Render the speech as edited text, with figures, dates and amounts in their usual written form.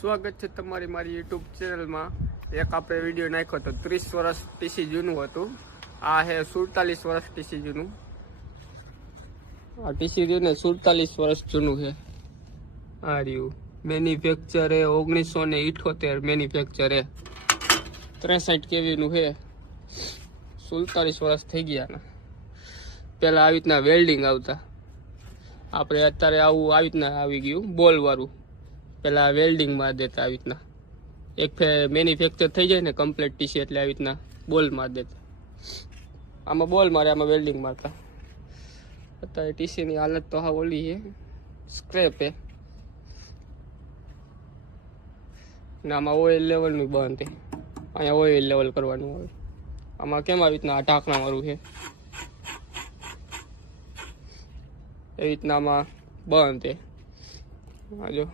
સ્વાગત છે તમારી મારી યુટ્યુબ ચેનલમાં। એક આપણે વિડીયો નાખ્યો તો 30 વર્ષ ટીસી જૂનું હતું। આ હે 47 વર્ષ ટીસી જૂનું। આ ટીસી રહ્યું ને 47 વર્ષ જૂનું છે। આ રહ્યું મેન્યુફેક્ચર હે 1978 મેન્યુફેક્ચર હે 63 kV નું છે। 47 વર્ષ થઈ ગયા ને। પહેલા આવી રીતના વેલ્ડિંગ આવતા, આપણે અત્યારે આવું આવી રીતના આવી ગયું બોલ વાળું। પેલા વેલ્ડિંગ માર દેતા આવી રીતના, એક મેન્યુફેક્ચર થઈ જાય ને કમ્પ્લીટ ટીસી એટલે આવી રીતના બોલ માર દેતા। આમાં બોલ મારે, આમાં વેલ્ડિંગ મારતા। અત્યારે ટીસીની હાલત તો હા ઓલી છે, સ્ક્રેપ હે ને આમાં ઓઇલ લેવલનું બંધ છે। અહીંયા ઓઇલ લેવલ કરવાનું આવે। આમાં કેમ આવી રીતના ઢાંકણા વાળું છે, એવી રીતના આમાં બંધ છે। આ જો